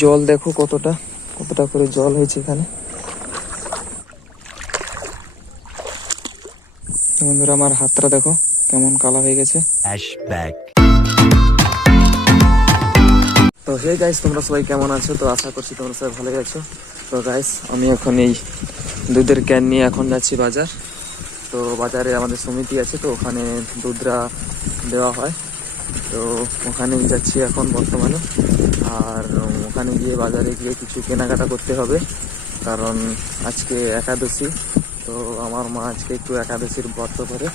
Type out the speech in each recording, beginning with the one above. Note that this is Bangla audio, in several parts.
জল দেখো কতটা কতটা করে জল হয়েছে এখানে। বন্ধুরা আমার হাতটা দেখো কেমন কালা হয়ে গেছে। তো হে গাইস, তোমরা সবাই কেমন আছো? তো আশা করছি তোমরা সবাই ভালো আছো। তো গাইস, আমি এখন এই দুধের ক্যান নিয়ে এখন যাচ্ছি বাজার। তো বাজারে আমাদের সমিতি আছে, তো ওখানে দুধরা দেওয়া হয়। তো ওখানেই যাচ্ছি এখন বর্তমানে। আর ওখানে গিয়ে বাজারে গিয়ে কিছু কেনাকাটা করতে হবে, কারণ আজকে একাদশী। তো আমার মা আজকে একটু একাদশীর ব্রত করে,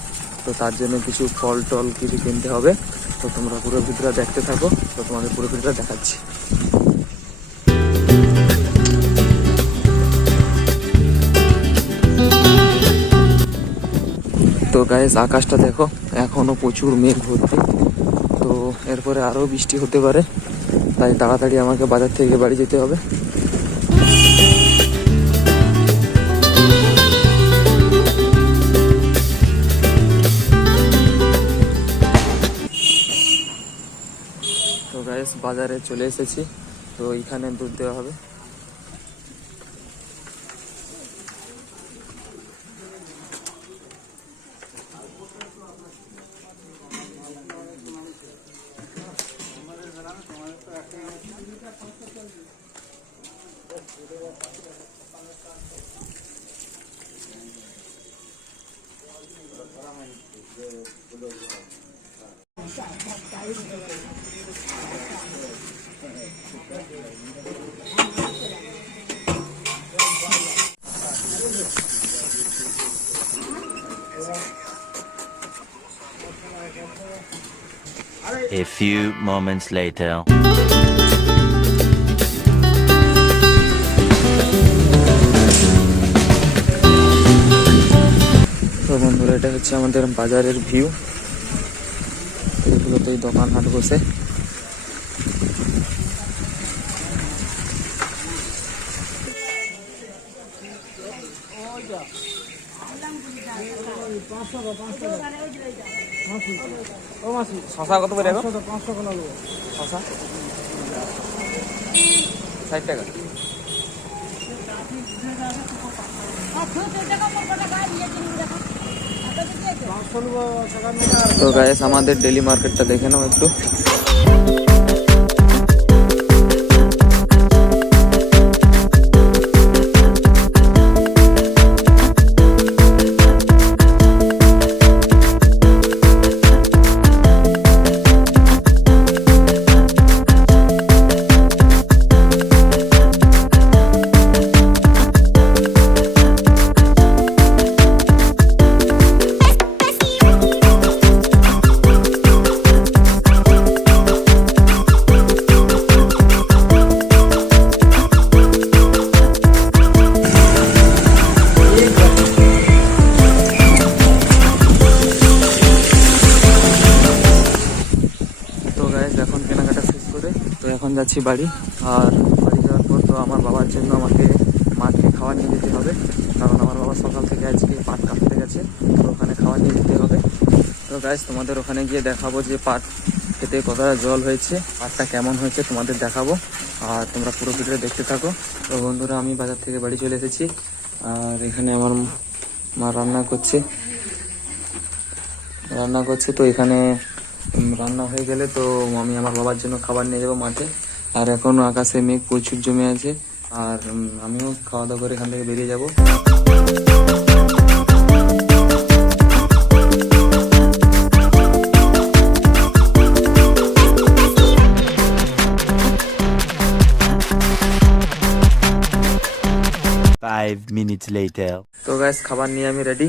তো তার জন্য কিছু ফল টল কিছু কিনতে হবে। তো তোমরা পুরো ভিডিওটা দেখতে থাকো, তো তোমাদের পুরো ভিডিওটা দেখাচ্ছি। তো গাইস, আকাশটা দেখো এখনো প্রচুর মেঘ ভর্তি। তো এরপরে আরো বৃষ্টি হতে পারে, তাই তাড়াতাড়ি আমাকে বাজার থেকে বাড়ি যেতে হবে। তো গাইস, বাজারে চলে এসেছি। তো এখানে দুধ দেওয়া হবে। A few moments later. তো বন্ধুরা, এটা হচ্ছে আমাদের বাজারের ভিউ। এগুলোতেই দোকান হাট বসে। শশা কত করে? 500 টাকা। শশা 60 টাকা। তো গাইস, আমাদের ডেলি মার্কেটটা দেখে নাও একটু। এখন কেনাকাটা শেষ করে তো এখন যাচ্ছি বাড়ি। আর বাড়ি যাওয়ার পর তো আমার বাবার জন্য আমাকে মাঠে খাওয়া নিয়ে যেতে হবে, কারণ আমার বাবা সকাল থেকে আজকে পাট কাটতে গেছে, তো ওখানে খাওয়া নিয়ে যেতে হবে। তো গাইস, তোমাদের ওখানে গিয়ে দেখাবো যে পাট খেতে কতটা জল হয়েছে, পাটটা কেমন হয়েছে তোমাদের দেখাবো। আর তোমরা পুরো ভিডিও দেখতে থাকো। তো বন্ধুরা, আমি বাজার থেকে বাড়ি চলে এসেছি। আর এখানে আমার মা রান্না করছে। তো এখানে রান্না হয়ে গেলে তো আমি আমার বাবার জন্য খাবার নিয়ে যাবো মাঠে। আর এখনো আকাশে মেঘ প্রচুর জমে আছে। আর আমিও খাওয়া দাওয়া করে এখান থেকে বেরিয়ে যাব। তো গাইস, খাবার নিয়ে আমি রেডি।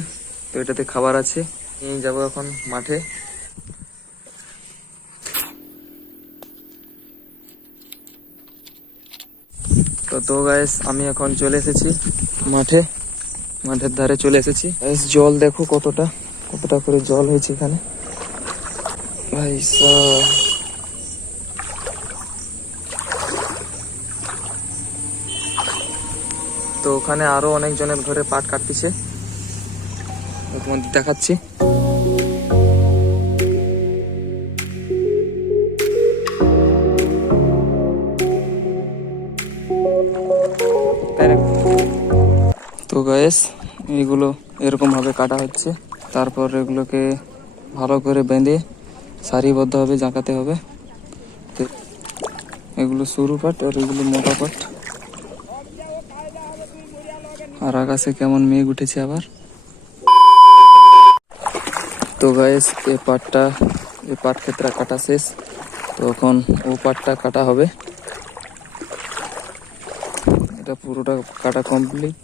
তো এটাতে খাবার আছে, নিয়ে যাবো এখন মাঠে। তো গাইস, আমি এখন চলে এসেছি মাঠের ধারে চলে এসেছি। গাইস, জল দেখো কতটা কতটা করে জল হয়েছে এখানে। ভাই সাহেব, তো ওখানে আরো অনেক জনের ঘরে পাট কাটতেছে, তোমাদের দেখাচ্ছি। তো গাইস এগুলো এরকম ভাবে কাটা হচ্ছে, তারপর এগুলোকে ভালো করে বেঁধে সারিবদ্ধভাবে জাঁকাতে হবে। তো এগুলো সরু পাট আর এগুলো মোটা পাট। আর আকাশে কেমন মেঘ উঠেছে আবার। তো গাইস এই পাট ক্ষেত্রে কাটা শেষ। তো এখন ও পাটটা কাটা হবে। এটা পুরোটা কাটা কমপ্লিট,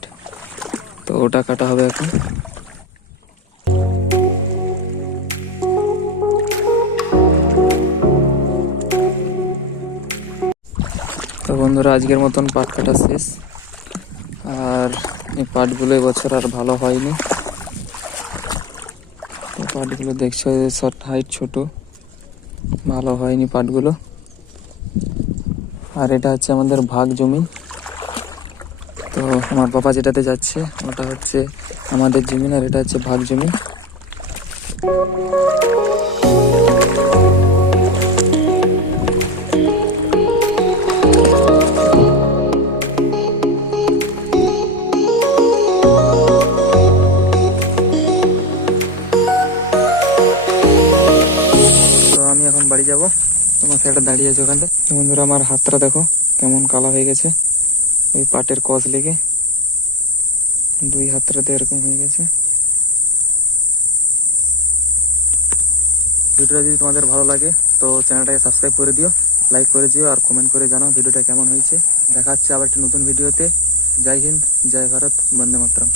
তো ওটা কাটা হবে এখন। তো বন্ধুরা আজকের মতন পাট কাটা শেষ। আর এই পাটগুলো এবছর আর ভালো হয়নি। তো পাটগুলো দেখছো হাইট ছোট, ভালো হয়নি পাটগুলো। আর এটা হচ্ছে আমাদের ভাগ জমি। তো আমার বাবা যেটাতে যাচ্ছে ওটা হচ্ছে আমাদের জমি, আর এটা হচ্ছে ভাগ জমি। তো আমি এখন বাড়ি যাব, তোমার সাইডে দাঁড়িয়ে আছে ওখানে। বন্ধুরা আমার হাতটা দেখো কেমন কালো হয়ে গেছে, ওই পাটের কস লেগে দুই হাতটাতে এরকম হয়ে গেছে। ভিডিওটা যদি তোমাদের ভালো লাগে তো চ্যানেলটাকে সাবস্ক্রাইব করে দিও, লাইক করে দিও, আর কমেন্ট করে জানাও ভিডিওটা কেমন হয়েছে। দেখা হচ্ছে আবার একটা নতুন ভিডিওতে। জয় হিন্দ, জয় ভারত, বন্দে মাতরম।